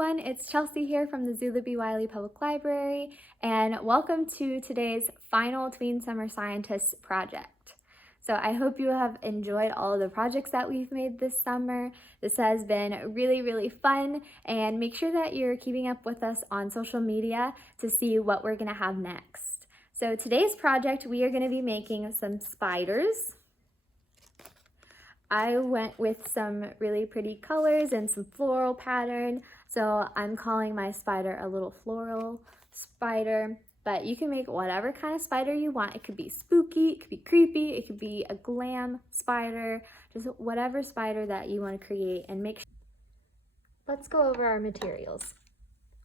everyone, it's Chelsea here from the Zula B. Wiley Public Library, and welcome to today's final Tween Summer Scientists project. So I hope you have enjoyed all of the projects that we've made this summer. This has been really fun, and make sure that you're keeping up with us on social media to see what we're gonna have next. So today's project, we are gonna be making some spiders. I went with some really pretty colors and some floral pattern, so I'm calling my spider a little floral spider, but you can make whatever kind of spider you want. It could be spooky, it could be creepy, it could be a glam spider, just whatever spider that you want to create and make. Let's go over our materials.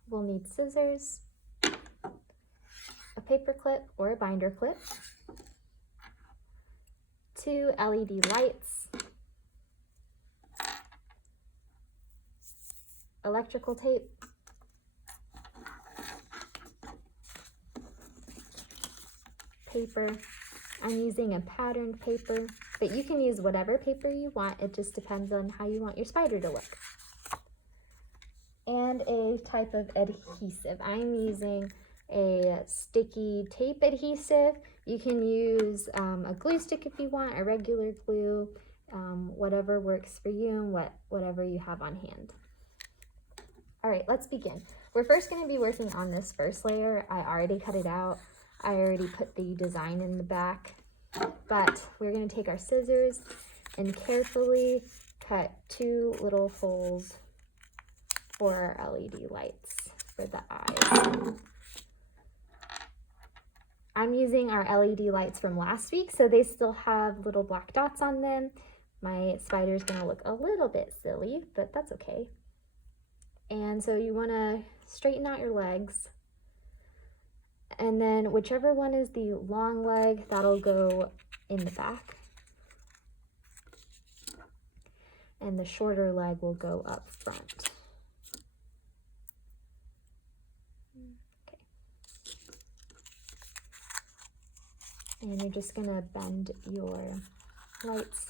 We'll need scissors, a paper clip or a binder clip, 2 LED lights, electrical tape, paper. I'm using a patterned paper, but you can use whatever paper you want. It just depends on how you want your spider to look. And a type of adhesive. I'm using a sticky tape adhesive. You can use a glue stick if you want, a regular glue, whatever works for you and whatever you have on hand. All right, let's begin. We're first going to be working on this first layer. I already cut it out. I already put the design in the back, but we're going to take our scissors and carefully cut 2 little holes for our LED lights for the eyes. I'm using our LED lights from last week, so they still have little black dots on them. My spider's going to look a little bit silly, but that's okay. And so you want to straighten out your legs, and then whichever one is the long leg, that'll go in the back, and the shorter leg will go up front. Okay. And you're just going to bend your lights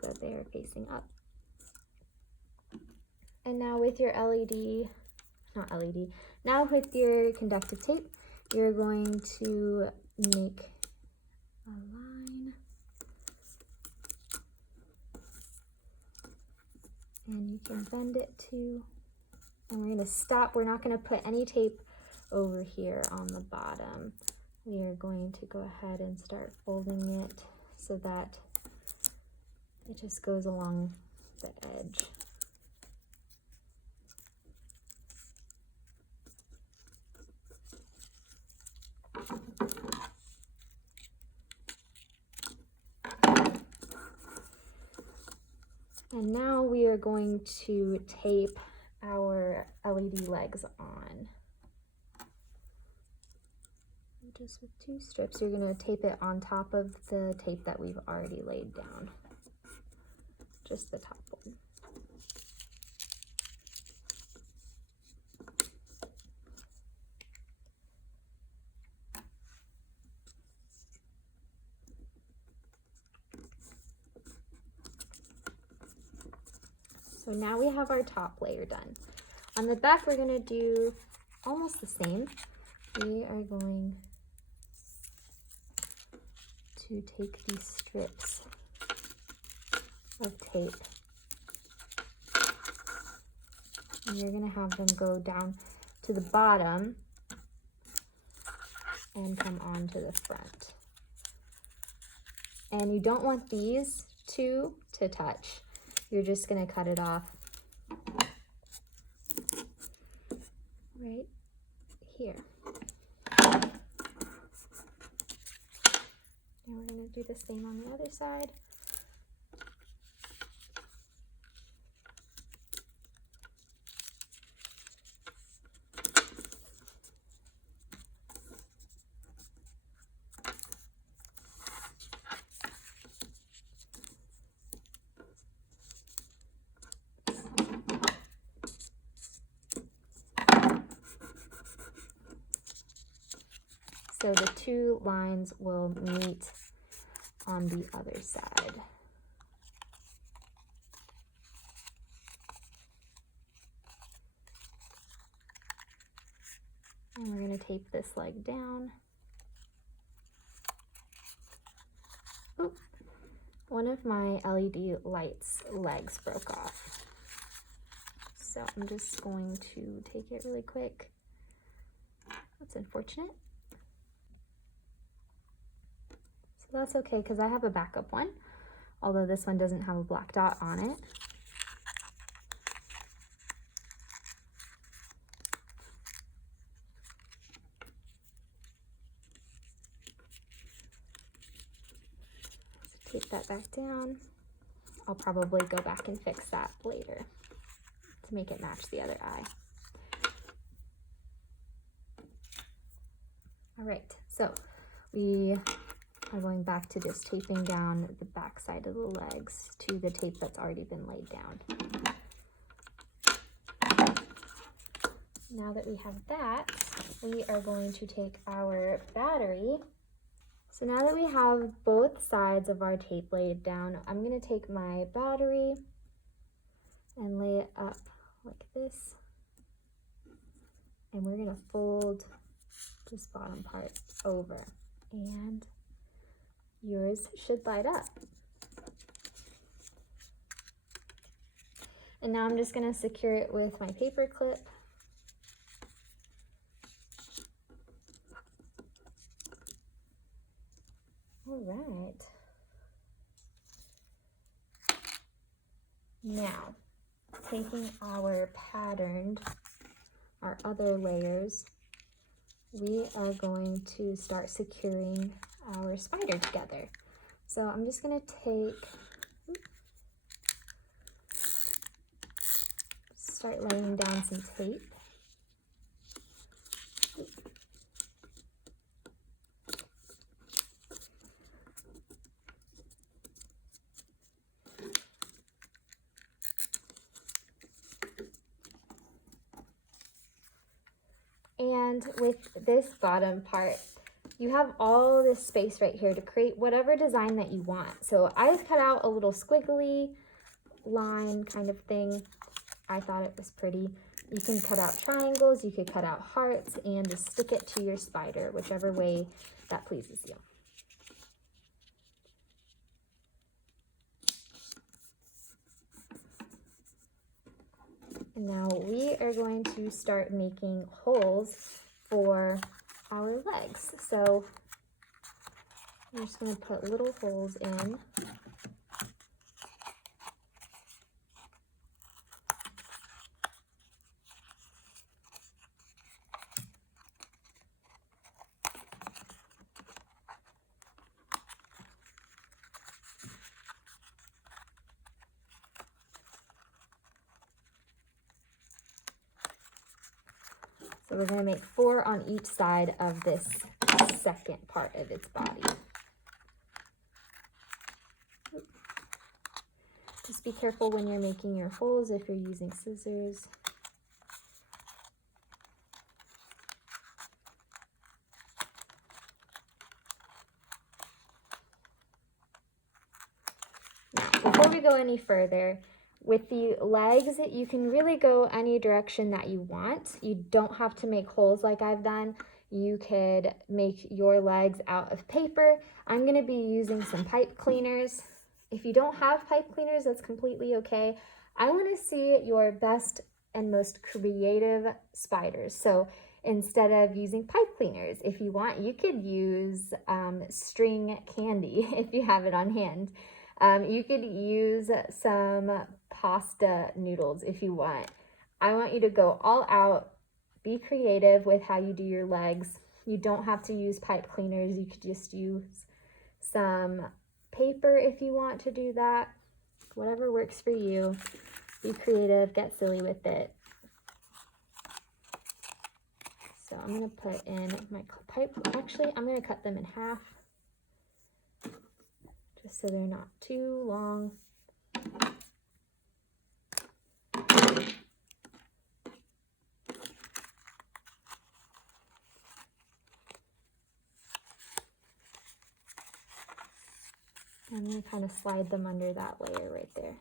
so that they are facing up. And now with your now with your conductive tape, you're going to make a line. And you can bend it too. And we're going to stop. We're not going to put any tape over here on the bottom. We are going to go ahead and start folding it so that it just goes along the edge. And now we are going to tape our LED legs on. Just with 2 strips, you're going to tape it on top of the tape that we've already laid down. Just the top one. So now we have our top layer done. On the back, we're going to do almost the same. We are going to take these strips of tape, and you're going to have them go down to the bottom and come onto the front. And you don't want these 2 to touch. You're just going to cut it off right here. Now we're going to do the same on the other side. So the 2 lines will meet on the other side. And we're going to tape this leg down. Oop. One of my LED lights legs broke off. So I'm just going to take it really quick. That's unfortunate. So that's okay because I have a backup one, although this one doesn't have a black dot on it. So tape that back down. I'll probably go back and fix that later to make it match the other eye. All right, so we are going back to just taping down the back side of the legs to the tape that's already been laid down. Now that we have that, we are going to take our battery. So now that we have both sides of our tape laid down, I'm going to take my battery and lay it up like this. And we're going to fold this bottom part over. And yours should light up. And now I'm just going to secure it with my paper clip. All right. Now, taking our other layers, we are going to start securing our spider together. So I'm just going to start laying down some tape. And with this bottom part, you have all this space right here to create whatever design that you want. So I've cut out a little squiggly line kind of thing. I thought it was pretty. You can cut out triangles, you could cut out hearts, and just stick it to your spider, whichever way that pleases you. And now we are going to start making holes for our legs. So I'm just going to put little holes in. So we're going to make 4 on each side of this second part of its body. Just be careful when you're making your holes if you're using scissors. Now, before we go any further, with the legs, you can really go any direction that you want. You don't have to make holes like I've done. You could make your legs out of paper. I'm going to be using some pipe cleaners. If you don't have pipe cleaners, that's completely okay. I want to see your best and most creative spiders. So instead of using pipe cleaners, if you want, you could use string candy if you have it on hand. You could use some pasta noodles if you want. I want you to go all out, be creative with how you do your legs. You don't have to use pipe cleaners. You could just use some paper if you want to do that. Whatever works for you. Be creative, get silly with it. So I'm going to put in my pipe. Actually, I'm going to cut them in half, just so they're not too long. I'm going to kind of slide them under that layer right there.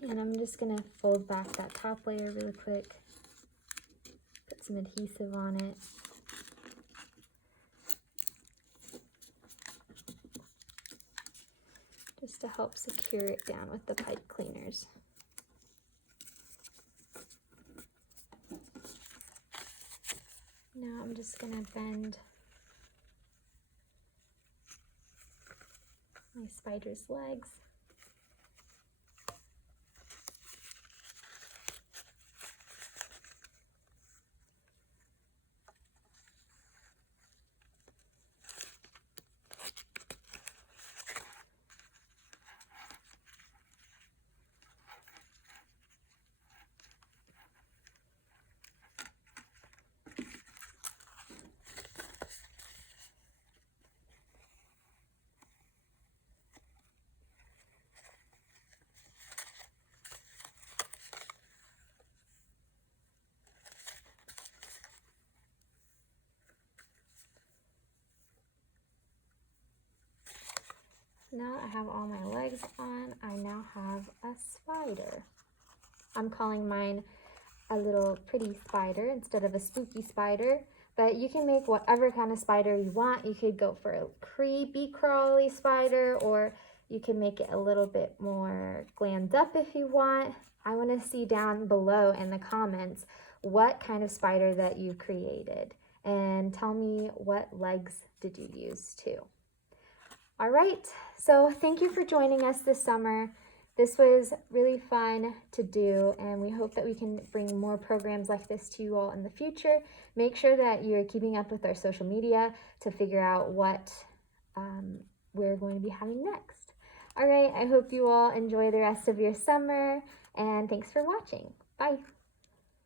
And I'm just gonna fold back that top layer really quick, put some adhesive on it. Just to help secure it down with the pipe cleaners. Now I'm just gonna bend my spider's legs. Now I have all my legs on, I now have a spider. I'm calling mine a little pretty spider instead of a spooky spider, but you can make whatever kind of spider you want. You could go for a creepy crawly spider, or you can make it a little bit more glammed up if you want. I want to see down below in the comments what kind of spider that you created, and tell me what legs did you use too. All right, so thank you for joining us this summer. This was really fun to do, and we hope that we can bring more programs like this to you all in the future. Make sure that you're keeping up with our social media to figure out what we're going to be having next. All right, I hope you all enjoy the rest of your summer, and thanks for watching. Bye.